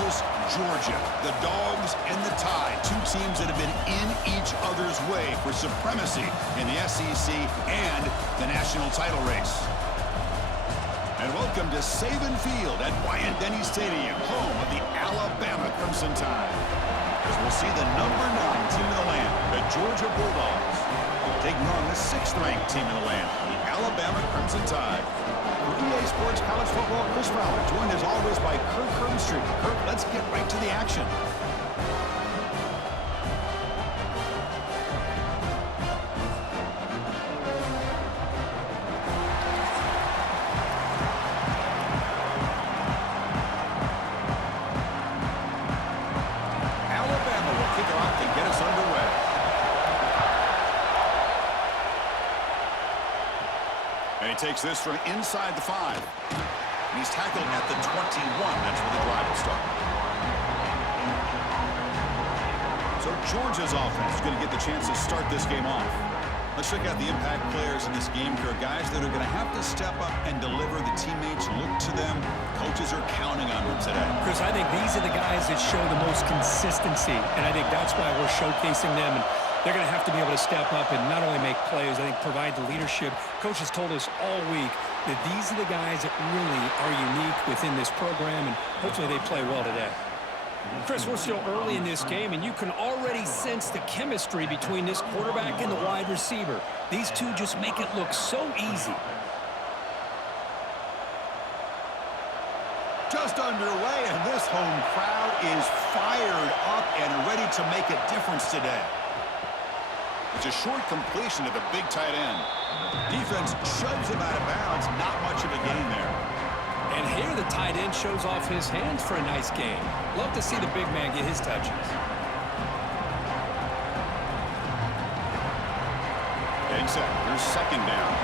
versus Georgia. The Dogs and the Tide, two teams that have been in each other's way for supremacy in the SEC and the national title race. And welcome to Saban Field at Bryant-Denny Stadium, home of the Alabama Crimson Tide. As we'll see the number 9 team in the land, the Georgia Bulldogs, taking on the 6th-ranked team in the land, the Alabama Crimson Tide. For EA Sports College Football, Chris Fowler, joined as always by Kirk Herbstreit. Kirk, let's get right to the action. Alabama will kick it off to get us underway. And he takes this from inside the 5. And he's tackled at the 21. That's where the drive will start. So Georgia's offense is going to get the chance to start this game off. Let's check out the impact players in this game here. Guys that are going to have to step up and deliver. The teammates look to them. Coaches are counting on them today. Chris, I think these are the guys that show the most consistency. And I think that's why we're showcasing them. And they're going to have to be able to step up and not only make plays, I think provide the leadership. Coach has told us all week that these are the guys that really are unique within this program, and hopefully they play well today. Chris, we're still early in this game, and you can already sense the chemistry between this quarterback and the wide receiver. These two just make it look so easy. Just underway, and this home crowd is fired up and ready to make a difference today. It's a short completion to the big tight end. Defense shoves him out of bounds. Not much of a gain there. And here the tight end shows off his hands for a nice game. Love to see the big man get his touches. Getting set. Here's 2nd down.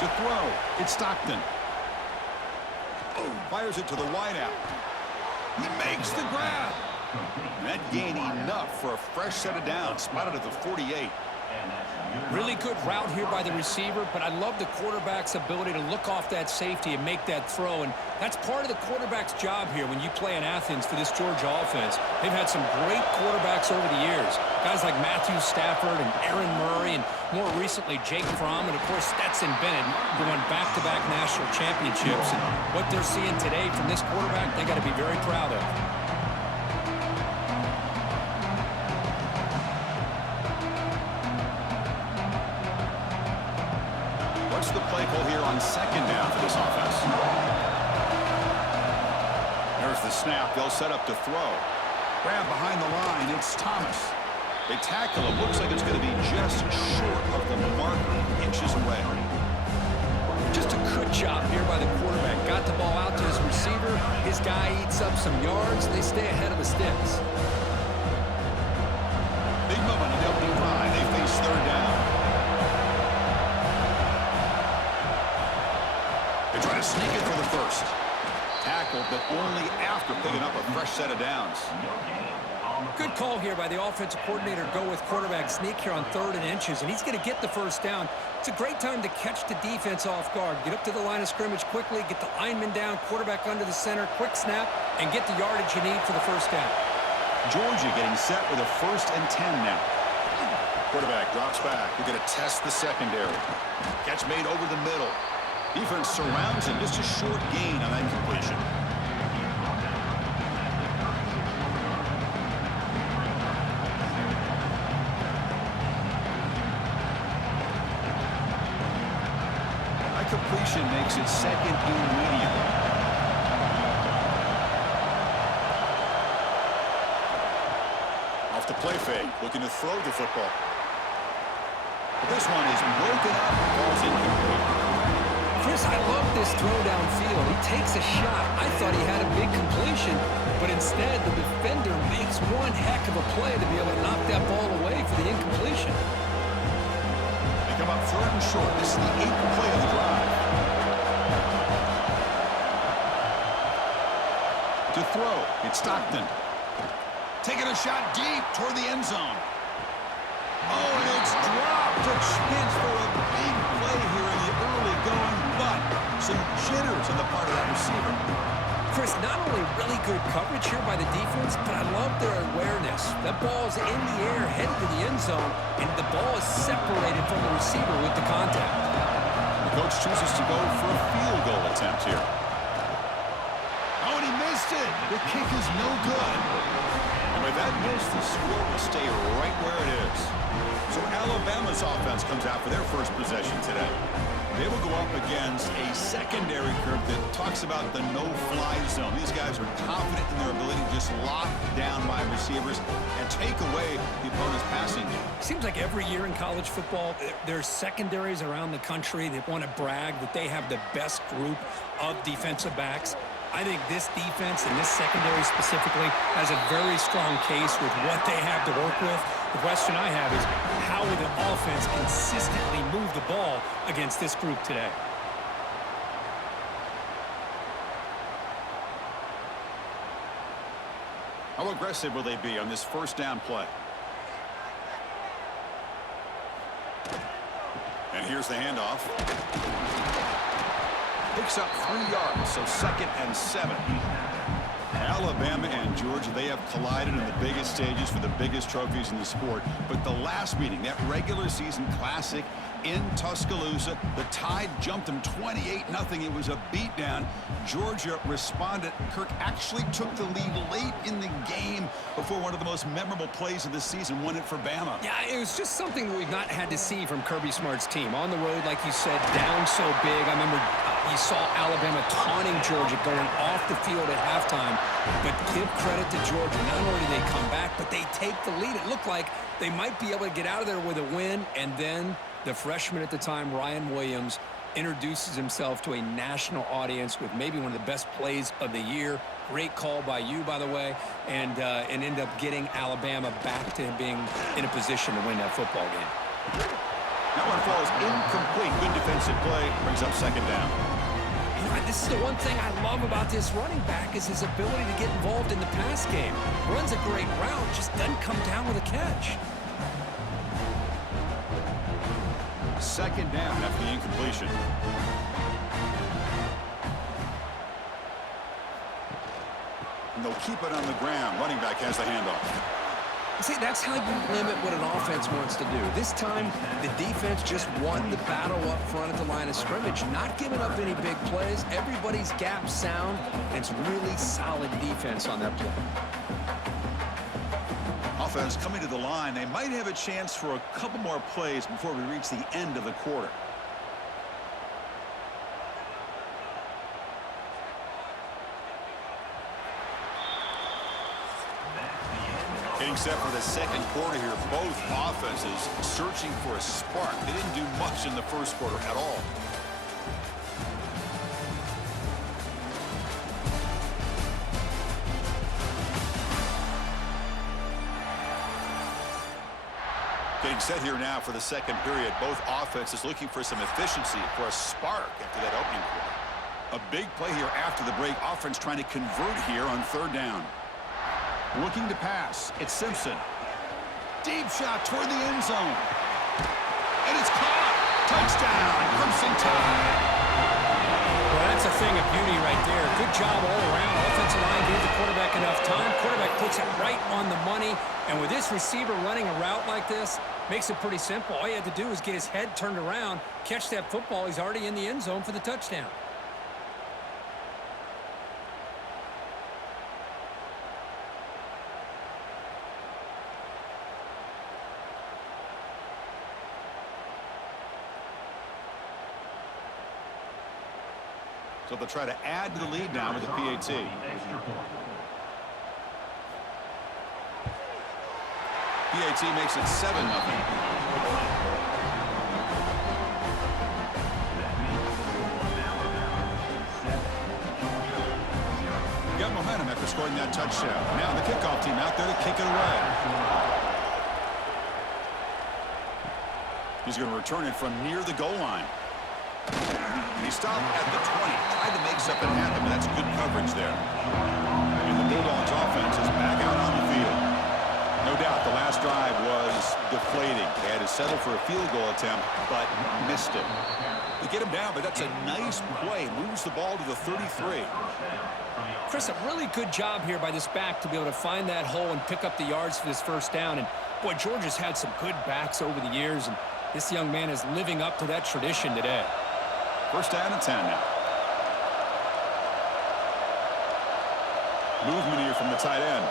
To throw, it's Stockton. Fires it to the wideout. He makes the grab. And that gained enough for a fresh set of downs. Spotted at the 48. Really good route here by the receiver, but I love the quarterback's ability to look off that safety and make that throw. And that's part of the quarterback's job here when you play in Athens for this Georgia offense. They've had some great quarterbacks over the years. Guys like Matthew Stafford and Aaron Murray, and more recently Jake Fromm, and of course Stetson Bennett, who won back-to-back national championships. And what they're seeing today from this quarterback, they got to be very proud of. What's the play call here on 2nd down for this offense? There's the snap. They'll set up to throw. Grab behind the line. It's Thomas. They tackle him. Looks like it's going to be just short of the marker, inches away. Just a good job here by the quarterback. Got the ball out to his receiver. His guy eats up some yards. They stay ahead of the sticks. Big moment on the opening drive. They face 3rd down. They try to sneak it for the first. Tackled, but only after picking up a fresh set of downs. Good call here by the offensive coordinator. Go with quarterback sneak here on 3rd and inches, and he's going to get the first down. It's a great time to catch the defense off guard. Get up to the line of scrimmage quickly, get the lineman down, quarterback under the center, quick snap, and get the yardage you need for the first down. Georgia getting set with a 1st and 10 now. Quarterback drops back. We're going to test the secondary. Catch made over the middle. Defense surrounds him. Just a short gain on that completion. That completion makes it 2nd and medium. Off the play fake, looking to throw the football. But this one is broken up and falls incomplete. Chris, I love this throw downfield. He takes a shot. I thought he had a big completion, but instead the defender makes one heck of a play to be able to knock that ball away for the incompletion. They come up 3rd and short. This is the 8th play of the drive. To throw, it's Stockton. Taking a shot deep toward the end zone. Oh, and it's dropped. A chance for a big play here in the early going, but some jitters on the part of that receiver. Chris, not only really good coverage here by the defense, but I love their awareness. That ball's in the air, headed to the end zone, and the ball is separated from the receiver with the contact. The coach chooses to go for a field goal attempt here. Oh, and he missed it. The kick is no good. And with that miss, the score will stay right where it is. So Alabama's offense comes out for their first possession today. They will go up against a secondary group that talks about the no-fly zone. These guys are confident in their ability to just lock down wide receivers and take away the opponent's passing game. Seems like every year in college football, there's secondaries around the country that want to brag that they have the best group of defensive backs. I think this defense and this secondary specifically has a very strong case with what they have to work with. The question I have is, how will the offense consistently move the ball against this group today? How aggressive will they be on this first down play? And here's the handoff. Picks up 3 yards, so 2nd and 7. Alabama and Georgia, they have collided in the biggest stages for the biggest trophies in the sport. But the last meeting, that regular season classic in Tuscaloosa, the Tide jumped them 28-0. It was a beatdown. Georgia responded. Kirk actually took the lead late in the game before one of the most memorable plays of the season won it for Bama. Yeah, it was just something that we've not had to see from Kirby Smart's team. On the road, like you said, down so big. I remember you saw Alabama taunting Georgia going off the field at halftime. But give credit to Georgia. Not only do they come back, but they take the lead. It looked like they might be able to get out of there with a win. And then the freshman at the time, Ryan Williams, introduces himself to a national audience with maybe one of the best plays of the year. Great call by you, by the way, and end up getting Alabama back to being in a position to win that football game. That one falls incomplete. Good defensive play. Brings up 2nd down. You know, this is the one thing I love about this running back is his ability to get involved in the pass game. Runs a great route, just doesn't come down with a catch. 2nd down after the incompletion. And they'll keep it on the ground. Running back has the handoff. See, that's how you limit what an offense wants to do. This time, the defense just won the battle up front at the line of scrimmage, not giving up any big plays. Everybody's gap sound, and it's really solid defense on that play. Offense coming to the line. They might have a chance for a couple more plays before we reach the end of the quarter. Getting set for the 2nd quarter here. Both offenses searching for a spark. They didn't do much in the 1st quarter at all. Getting set here now for the 2nd period. Both offenses looking for some efficiency, for a spark after that opening quarter. A big play here after the break. Offense trying to convert here on 3rd down. Looking to pass. It's Simpson. Deep shot toward the end zone. And it's caught. Touchdown. Crimson Tide. Well, that's a thing of beauty right there. Good job all around. Offensive line gave the quarterback enough time. Quarterback puts it right on the money. And with this receiver running a route like this, makes it pretty simple. All you had to do is get his head turned around, catch that football. He's already in the end zone for the touchdown. So they'll try to add to the lead now with the PAT. PAT makes it 7-0. Got momentum after scoring that touchdown. Now the kickoff team out there to kick it away. He's going to return it from near the goal line. He stopped at the 20, tried to make something happen, but that's good coverage there. And the Bulldogs offense is back out on the field. No doubt the last drive was deflating. They had to settle for a field goal attempt, but missed it. They get him down, but that's a nice play. Moves the ball to the 33. Chris, a really good job here by this back to be able to find that hole and pick up the yards for this first down. And, boy, Georgia's had some good backs over the years, and this young man is living up to that tradition today. First down and 10 now. Movement here from the tight end.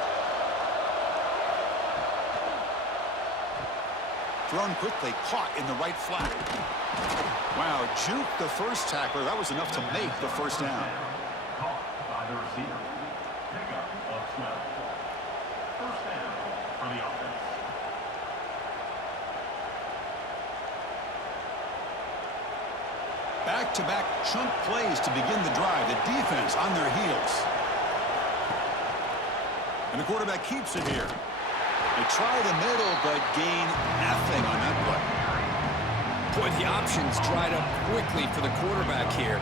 Thrown quickly, caught in the right flat. Wow, juke the first tackler. That was enough to make the first down. The receiver. Pickup of 12. First down for the offense. Back-to-back chunk plays to begin the drive. The defense on their heels. And the quarterback keeps it here. They try the middle, but gain nothing on that play. Boy, the options dried up quickly for the quarterback here.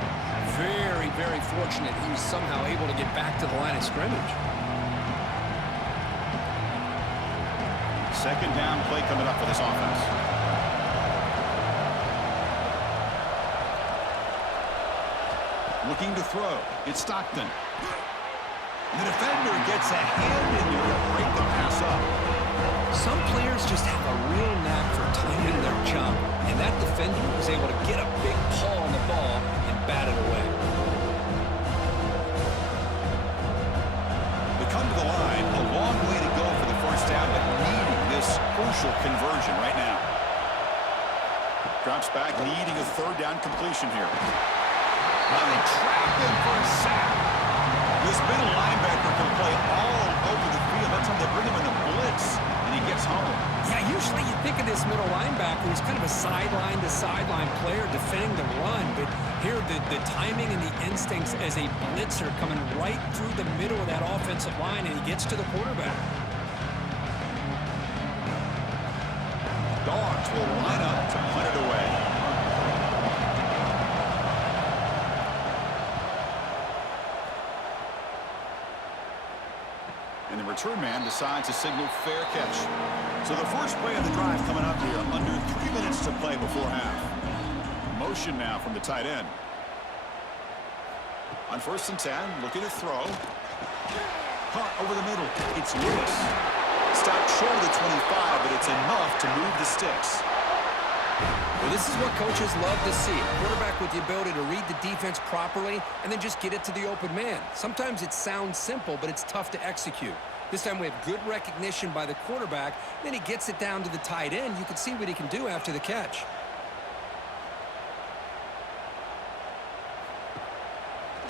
Very, very fortunate he was somehow able to get back to the line of scrimmage. Second down play coming up for this offense. Looking to throw. It's Stockton. The defender gets a hand in there to break the pass up. Some players just have a real knack for timing their jump, and that defender was able to get a big paw on the ball and bat it away. They come to the line, a long way to go for the first down, but needing this crucial conversion right now. Drops back, needing a third down completion here. Now they trap him for a sack. This middle linebacker can play all over the field. That's how they bring him in the blitz, and he gets home. Yeah, usually you think of this middle linebacker as kind of a sideline-to-sideline player defending the run, but here the timing and the instincts as a blitzer coming right through the middle of that offensive line, and he gets to the quarterback. Dogs will line up to punt it away. And the return man decides to signal fair catch. So the first play of the drive coming up here, under 3 minutes to play before half. Motion now from the tight end. On first and 10, looking to throw. Caught over the middle. It's Lewis. Stopped short of the 25, but it's enough to move the sticks. Well, this is what coaches love to see. A quarterback with the ability to read the defense properly and then just get it to the open man. Sometimes it sounds simple, but it's tough to execute. This time we have good recognition by the quarterback. Then he gets it down to the tight end. You can see what he can do after the catch.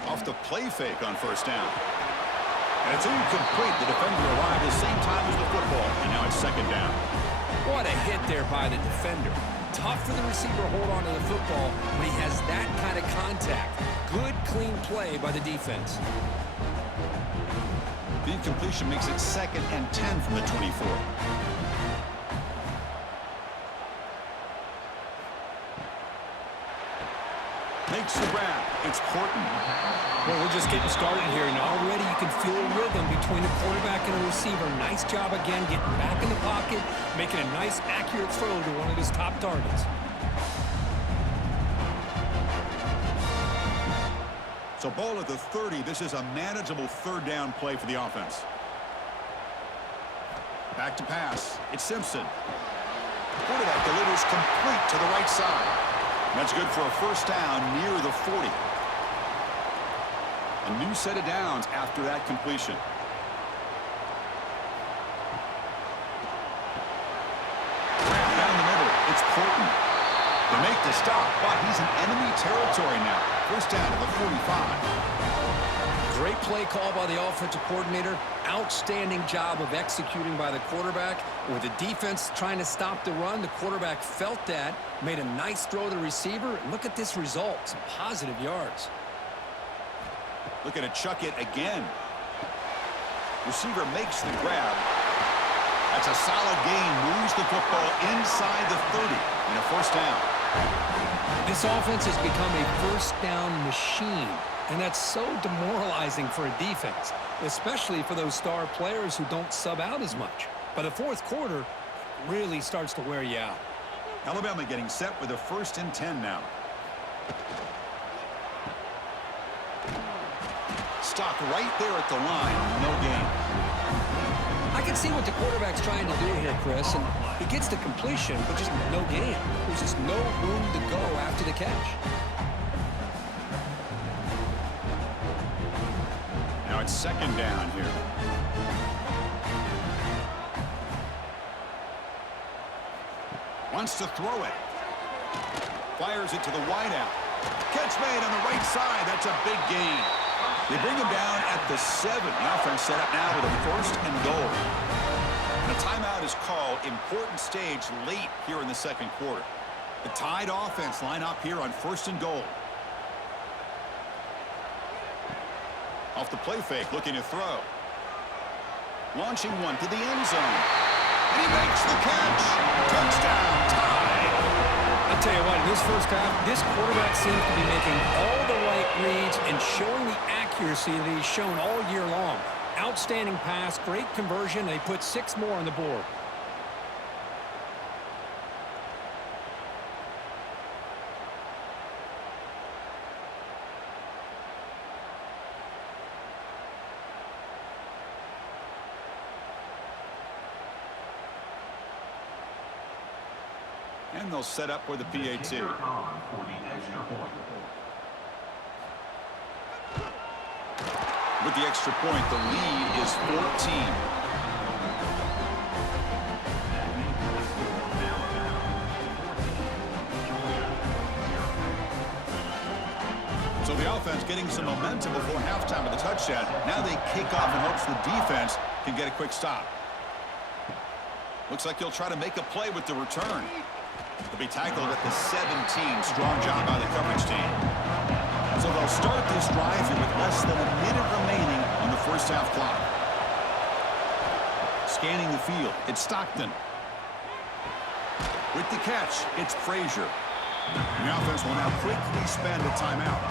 Off the play fake on first down. And it's incomplete. The defender arrived at the same time as the football. And now it's second down. What a hit there by the defender. Tough for the receiver to hold on to the football when he has that kind of contact. Good, clean play by the defense. The incompletion makes it second and 10 from the 24. Makes the grab. It's Horton. Well, we're just getting started here, and already you can feel a rhythm between the quarterback and the receiver. Nice job again getting back in the pocket, making a nice, accurate throw to one of his top targets. So ball at the 30. This is a manageable third down play for the offense. Back to pass. It's Simpson. Quarterback delivers complete to the right side. That's good for a first down near the 40. A new set of downs after that completion. Down the middle, it's Porton. They make the stop, but he's in enemy territory now. First down to the 45. Great play call by the offensive coordinator. Outstanding job of executing by the quarterback. With the defense trying to stop the run, the quarterback felt that, made a nice throw to the receiver. And look at this result, some positive yards. Looking to chuck it again. Receiver makes the grab. That's a solid gain. Moves the football inside the 30 and a first down. This offense has become a first down machine, and that's so demoralizing for a defense, especially for those star players who don't sub out as much. By the fourth quarter, it really starts to wear you out. Alabama getting set with a 1st and 10 now. Stopped right there at the line. No gain. I can see what the quarterback's trying to do here, Chris, and he gets the completion, but just no gain. There's just no room to go after the catch. Now it's 2nd down here. Wants to throw it. Fires it to the wideout. Catch made on the right side. That's a big gain. They bring him down at the 7. The offense set up now with a 1st and goal. And a timeout is called. Important stage late here in the 2nd quarter. The Tide offense line up here on 1st and goal. Off the play fake, looking to throw. Launching one to the end zone. And he makes the catch. Touchdown, Tide. I'll tell you what, in this first half, this quarterback seems to be making all the right reads and showing the accuracy that he's shown all year long. Outstanding pass, great conversion. They put 6 more on the board. And they'll set up with a PAT. For the extra point. With the extra point, the lead is 14. So the offense getting some momentum before halftime with the touchdown. Now they kick off in hopes the defense can get a quick stop. Looks like he'll try to make a play with the return. They'll be tackled at the 17. Strong job by the coverage team. So they'll start this drive here with less than a minute remaining on the first half clock. Scanning the field, it's Stockton. With the catch, it's Frazier. And the offense will now quickly spend a timeout.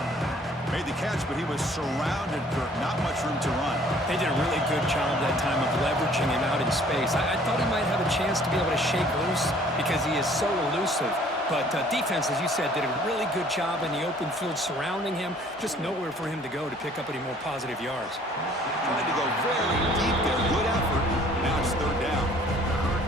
Made the catch, but he was surrounded, Kirk. Not much room to run. They did a really good job that time of leveraging him out in space. I thought he might have a chance to be able to shake loose because he is so elusive. But defense, as you said, did a really good job in the open field surrounding him. Just nowhere for him to go to pick up any more positive yards. Trying to go very deep there. Good effort. Now it's 3rd down.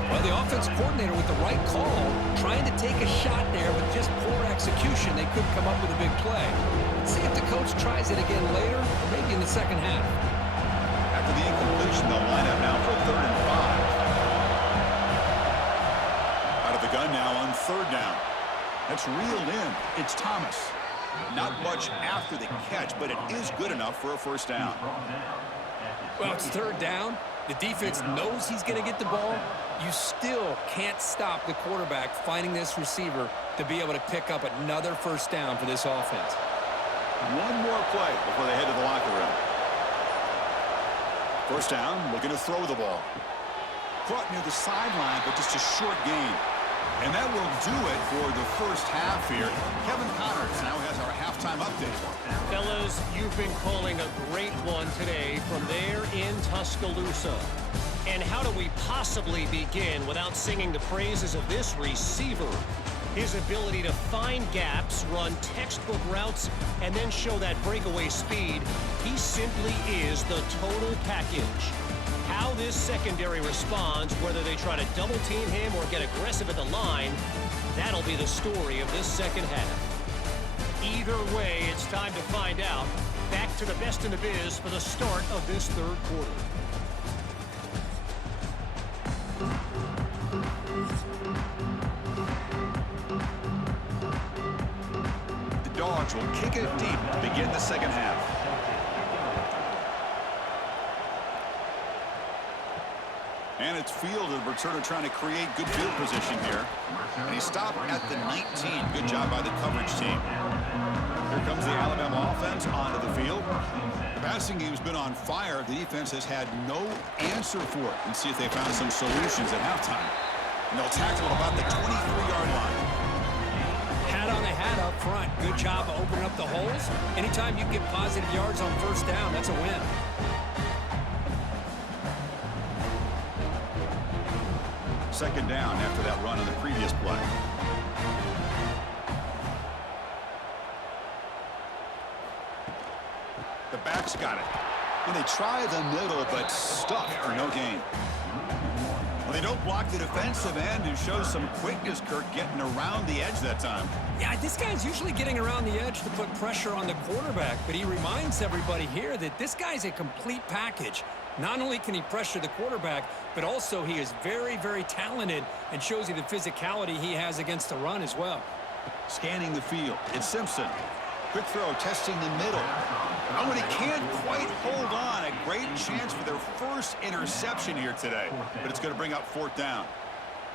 Well, the offense coordinator with the right call, trying to take a shot there, but just poor execution. They couldn't come up with a big play. Let's see if the coach tries it again later, or maybe in the second half. After the incompletion, they'll line up now for 3rd and 5. Out of the gun now on 3rd down. That's reeled in. It's Thomas. Not much after the catch, but it is good enough for a 1st down. Well, it's 3rd down. The defense knows he's going to get the ball. You still can't stop the quarterback finding this receiver to be able to pick up another 1st down for this offense. One more play before they head to the locker room. 1st down, looking to throw the ball. Caught near the sideline, but just a short gain. And that will do it for the first half here. Kevin Connors now has our halftime update. Fellas, you've been calling a great one today from there in Tuscaloosa. And how do we possibly begin without singing the praises of this receiver? His ability to find gaps, run textbook routes, and then show that breakaway speed. He simply is the total package. How this secondary responds, whether they try to double team him or get aggressive at the line, that'll be the story of this second half. Either way, it's time to find out. Back to the best in the biz for the start of this 3rd quarter. The Dogs will kick it deep to begin the second half. And it's fielded. Returner trying to create good field position here. And he stopped at the 19. Good job by the coverage team. Here comes the Alabama offense onto the field. The passing game's been on fire. The defense has had no answer for it. And see if they found some solutions at halftime. And they'll tackle at about the 23-yard line. Hat on a hat up front. Good job of opening up the holes. Anytime you get positive yards on 1st down, that's a win. 2nd down after that run on the previous play. Bulldogs got it. And they try the middle, but stuck for no gain. Well, they don't block the defensive end, who shows some quickness, Kirk, getting around the edge that time. Yeah, this guy's usually getting around the edge to put pressure on the quarterback, but he reminds everybody here that this guy's a complete package. Not only can he pressure the quarterback, but also he is very, very talented and shows you the physicality he has against the run as well. Scanning the field, it's Simpson. Quick throw, testing the middle. Oh, and he can't quite hold on. A great chance for their first interception here today, but it's going to bring up fourth down.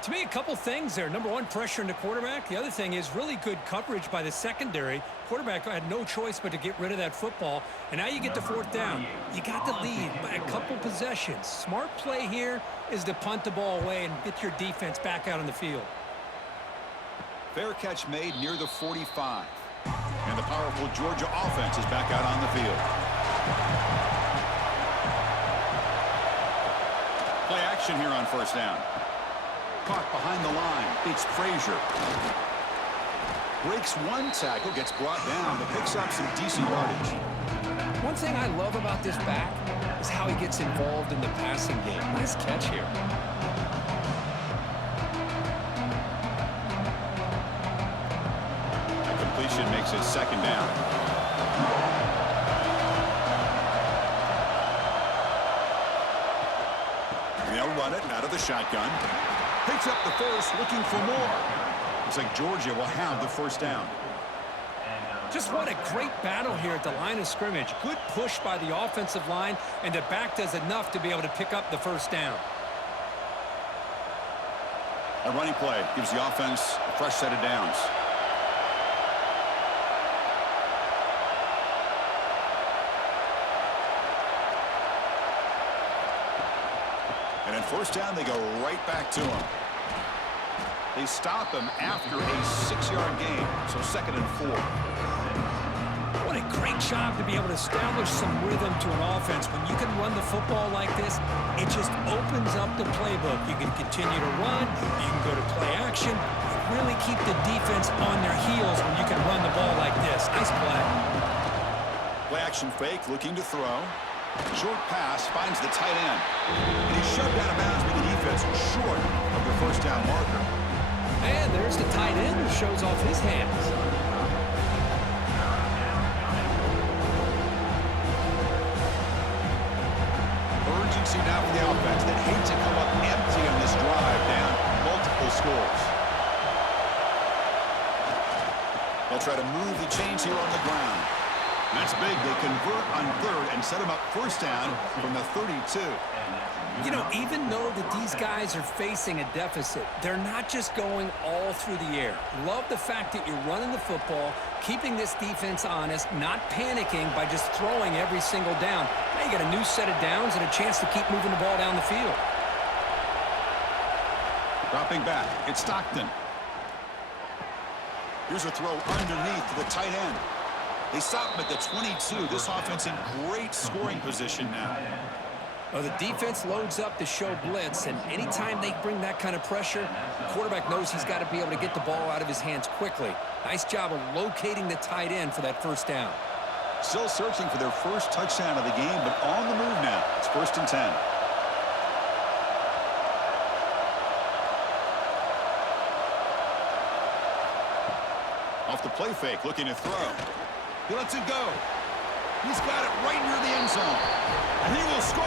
To me, a couple things there. Number one, pressure in the quarterback. The other thing is really good coverage by the secondary. Quarterback had no choice but to get rid of that football. And now you get to fourth down. You got the lead by a couple possessions. Smart play here is to punt the ball away and get your defense back out on the field. Fair catch made near the 45. And the powerful Georgia offense is back out on the field. Play action here on first down. Caught behind the line. It's Frazier. Breaks one tackle, gets brought down, but picks up some decent yardage. One thing I love about this back is how he gets involved in the passing game. Nice catch here. That completion makes it second down. They'll run it out of the shotgun. Picks up the first, looking for more. Looks like Georgia will have the first down. Just what a great battle here at the line of scrimmage. Good push by the offensive line, and the back does enough to be able to pick up the first down. A running play gives the offense a fresh set of downs. And at first down, they go right back to him. They stop him after a 6-yard gain, so second and 4. What a great job to be able to establish some rhythm to an offense. When you can run the football like this, it just opens up the playbook. You can continue to run, you can go to play action, really keep the defense on their heels when you can run the ball like this. Nice play. Play action fake, looking to throw. Short pass finds the tight end. And he's shoved out of bounds by the defense short of the first down marker. And there's the tight end who shows off his hands. Urgency now for the offense that hate to come up empty on this drive, down multiple scores. They'll try to move the chains here on the ground. That's big. They convert on third and set him up first down from the 32. You know, even though that these guys are facing a deficit, they're not just going all through the air. Love the fact that you're running the football, keeping this defense honest, not panicking by just throwing every single down. Now you got a new set of downs and a chance to keep moving the ball down the field. Dropping back, it's Stockton. Here's a throw underneath to the tight end. They stop him at the 22. This offense in great scoring position now. Well, the defense loads up to show blitz, and anytime they bring that kind of pressure, the quarterback knows he's got to be able to get the ball out of his hands quickly. Nice job of locating the tight end for that first down. Still searching for their first touchdown of the game, but on the move now. It's first and 10. Off the play fake, looking to throw. He lets it go. He's got it right near the end zone. And he will score.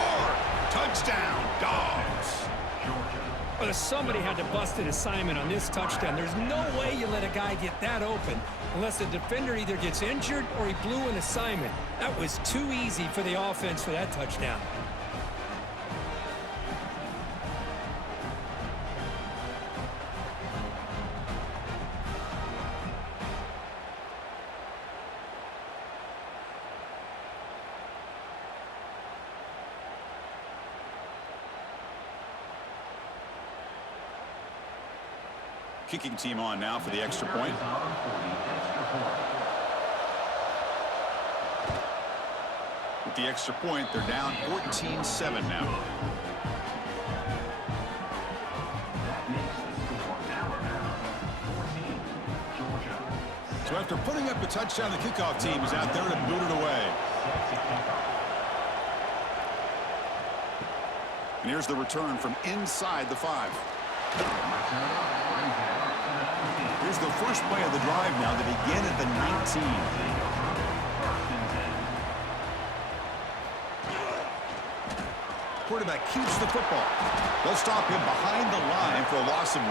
Touchdown, Dogs. Well, somebody had to bust an assignment on this touchdown. There's no way you let a guy get that open unless the defender either gets injured or he blew an assignment. That was too easy for the offense for that touchdown. Kicking team on now for the extra point. With the extra point, they're down 14-7 now. So after putting up a touchdown, the kickoff team is out there to boot it away. And here's the return from inside the 5. Here's the first play of the drive now. They begin at the 19. Quarterback keeps the football. They'll stop him behind the line for a loss of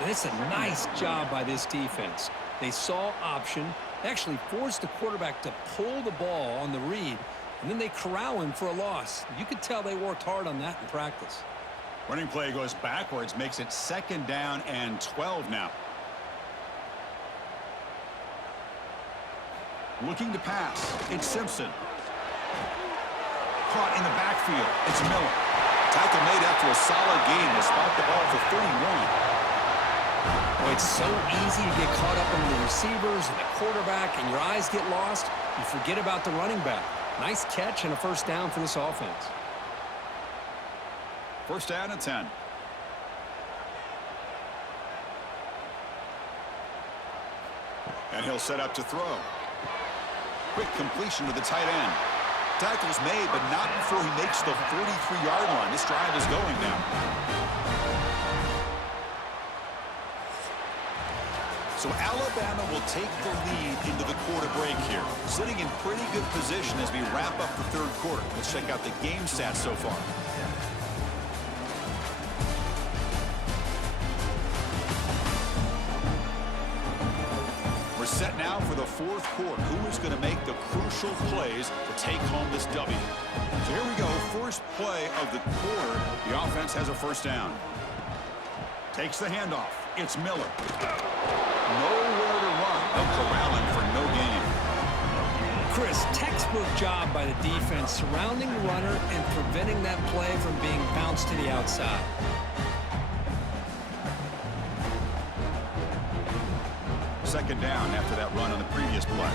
1. It's a nice job by this defense. They saw option, actually forced the quarterback to pull the ball on the read, and then they corral him for a loss. You could tell they worked hard on that in practice. Running play goes backwards, makes it 2nd down and 12 now. Looking to pass. It's Simpson. Caught in the backfield. It's Miller. Tackle made after a solid gain. They spot the ball for 31. Well, it's so easy to get caught up in the receivers and the quarterback, and your eyes get lost. You forget about the running back. Nice catch and a 1st down for this offense. 1st down and 10. And he'll set up to throw. Quick completion to the tight end. Tackle's made, but not before he makes the 43-yard line. This drive is going now. So Alabama will take the lead into the quarter break here, sitting in pretty good position as we wrap up the 3rd quarter. Let's check out the game stats so far. We're set now for the 4th quarter. Who is going to make the crucial plays to take home this W? So here we go. First play of the quarter. The offense has a 1st down. Takes the handoff. It's Miller. Nowhere to run. They'll corral him for no gain. Chris, textbook job by the defense surrounding the runner and preventing that play from being bounced to the outside. Second down after that run on the previous play.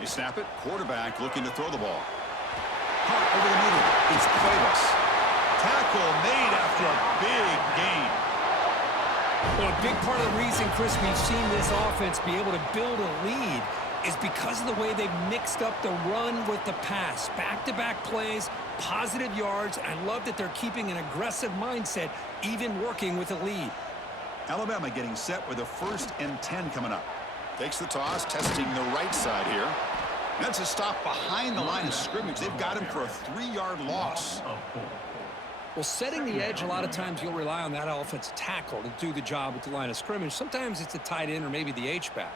They snap it. Quarterback looking to throw the ball. Caught over the middle. It's Cuevas. Tackle made after a big gain. Well, a big part of the reason, Chris, we've seen this offense be able to build a lead is because of the way they've mixed up the run with the pass. Back-to-back plays, positive yards. I love that they're keeping an aggressive mindset, even working with a lead. Alabama getting set with a 1st and 10 coming up. Takes the toss, testing the right side here. That's a stop behind the line of scrimmage. They've got him for a 3-yard loss. Well, setting the edge, a lot of times you'll rely on that offensive tackle to do the job at the line of scrimmage. Sometimes it's a tight end or maybe the H-back.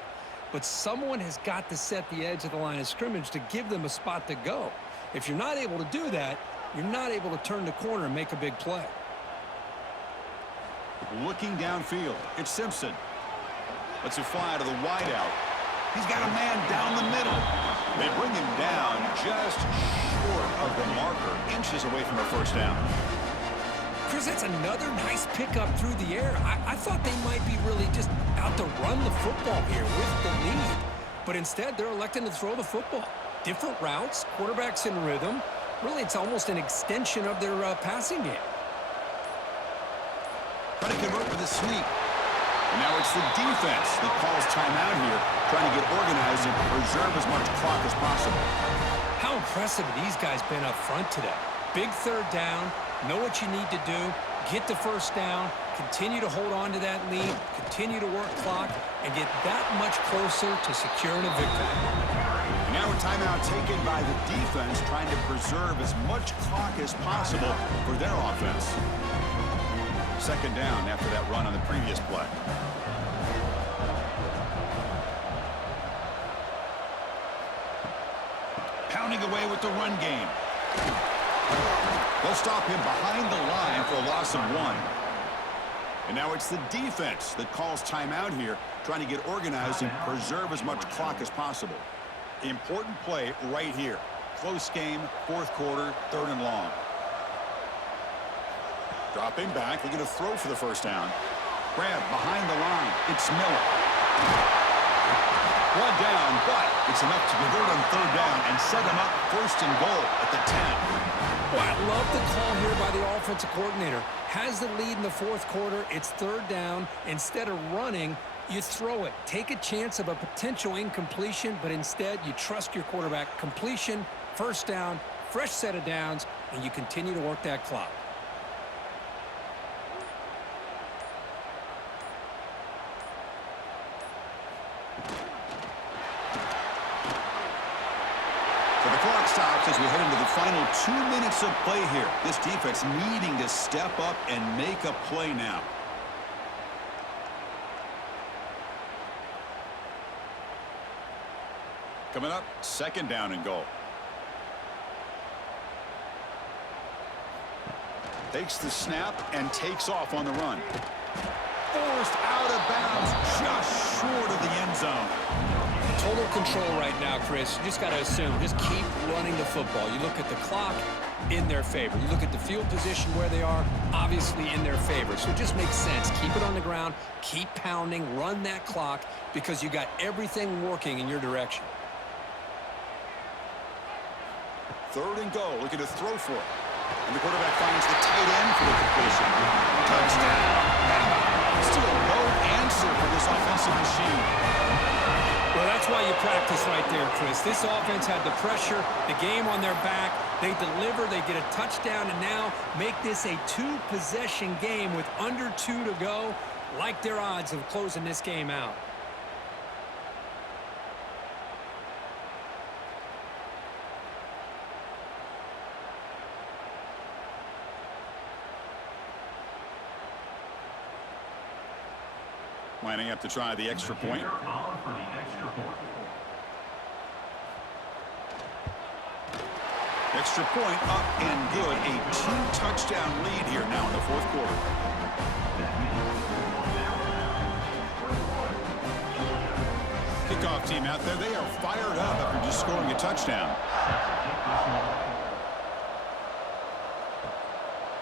But someone has got to set the edge of the line of scrimmage to give them a spot to go. If you're not able to do that, you're not able to turn the corner and make a big play. Looking downfield, it's Simpson. Lets it fly to the wideout. He's got a man down the middle. They bring him down just short of the marker, inches away from a 1st down. Chris, that's another nice pickup through the air. I thought they might be really just out to run the football here with the lead. But instead, they're electing to throw the football. Different routes, quarterbacks in rhythm. Really, it's almost an extension of their passing game. Trying to convert with a sweep. And now it's the defense that calls timeout here, trying to get organized and preserve as much clock as possible. How impressive have these guys been up front today? Big 3rd down, know what you need to do, get the 1st down, continue to hold on to that lead, continue to work clock, and get that much closer to securing a victory. And now a timeout taken by the defense, trying to preserve as much clock as possible for their offense. 2nd down after that run on the previous play. Pounding away with the run game. They'll stop him behind the line for a loss of 1. And now it's the defense that calls timeout here, trying to get organized and preserve as much clock as possible. Important play right here. Close game, 4th quarter, 3rd and long. Dropping back, looking to throw for the 1st down. Grab behind the line. It's Miller. One down, but it's enough to convert on 3rd down and set him up 1st and goal at the 10. Well, I love the call here by the offensive coordinator. Has the lead in the 4th quarter. It's 3rd down. Instead of running, You throw it. Take a chance of a potential incompletion, but instead you trust your quarterback. Completion, first down, fresh set of downs, and you continue to work that clock. So the clock stops as we head into the final 2 minutes of play here. This defense needing to step up and make a play now. Coming up, second down and goal. Takes the snap and takes off on the run. Forced out of bounds, just short of the end zone. Total control right now, Chris. You just got to assume. Just keep running the football. You look at the clock, in their favor. You look at the field position where they are, obviously in their favor. So it just makes sense. Keep it on the ground, keep pounding, run that clock, because you got everything working in your direction. Third and goal, looking to throw for it. And the quarterback finds the tight end for the completion. Touchdown! Still no answer for this offensive machine. Well, that's why you practice right there, Chris. This offense had the pressure, the game on their back. They deliver, they get a touchdown, and now make this a two-possession game with under 2 to go. Like their odds of closing this game out. Lining up to try the extra point. Extra point up and good. A 2-touchdown lead here now in the fourth quarter. Kickoff team out there. They are fired up after just scoring a touchdown.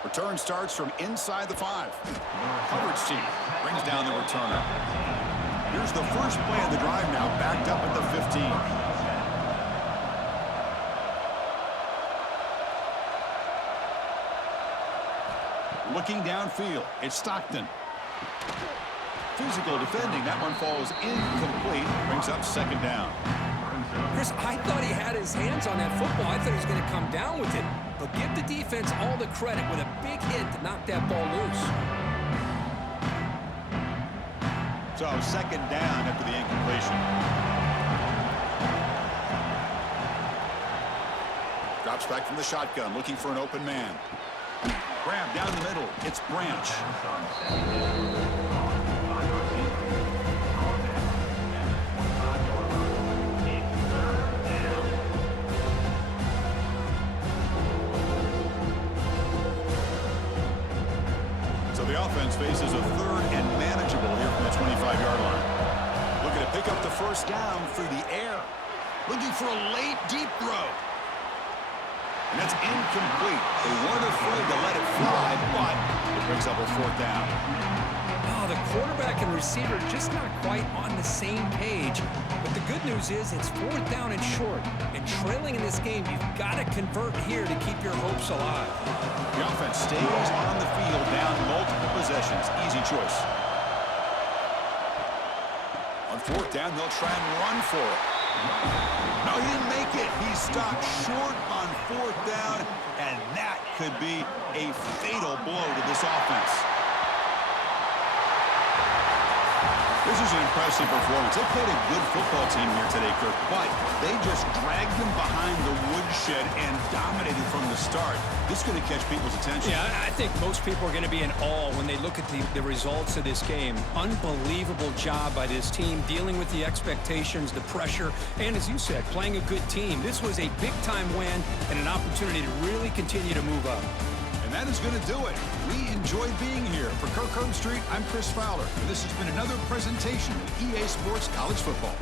Return starts from inside the 5. Coverage team brings down the returner. Here's the first play of the drive now, backed up at the 15. Looking downfield, it's Stockton. Physical defending, that one falls incomplete, brings up second down. Chris, I thought he had his hands on that football. I thought he was going to come down with it. But give the defense all the credit with a big hit to knock that ball loose. So second down after the incompletion. Drops back from the shotgun, looking for an open man. Grab down the middle. It's Branch. The offense faces a third and manageable here from the 25-yard line. Looking to pick up the first down through the air. Looking for a late, deep throw. And that's incomplete. They weren't afraid to let it fly, but it brings up a fourth down. Oh, the quarterback and receiver just not quite on the same page. But the good news is it's fourth down and short. And trailing in this game, you've got to convert here to keep your hopes alive. The offense stays on the field, down multiple possessions. Easy choice. On fourth down, they'll try and run for it. No, he didn't make it. He stopped short on fourth down, and that could be a fatal blow to this offense. This is an impressive performance. They played a good football team here today, Kirk, but they just dragged them behind the woodshed and dominated from the start. This is going to catch people's attention. Yeah, I think most people are going to be in awe when they look at the results of this game. Unbelievable job by this team, dealing with the expectations, the pressure, and as you said, playing a good team. This was a big-time win and an opportunity to really continue to move up. And that is going to do it. We enjoyed being here. For Kirk Herbstreit, I'm Chris Fowler. And this has been another presentation of EA Sports College Football.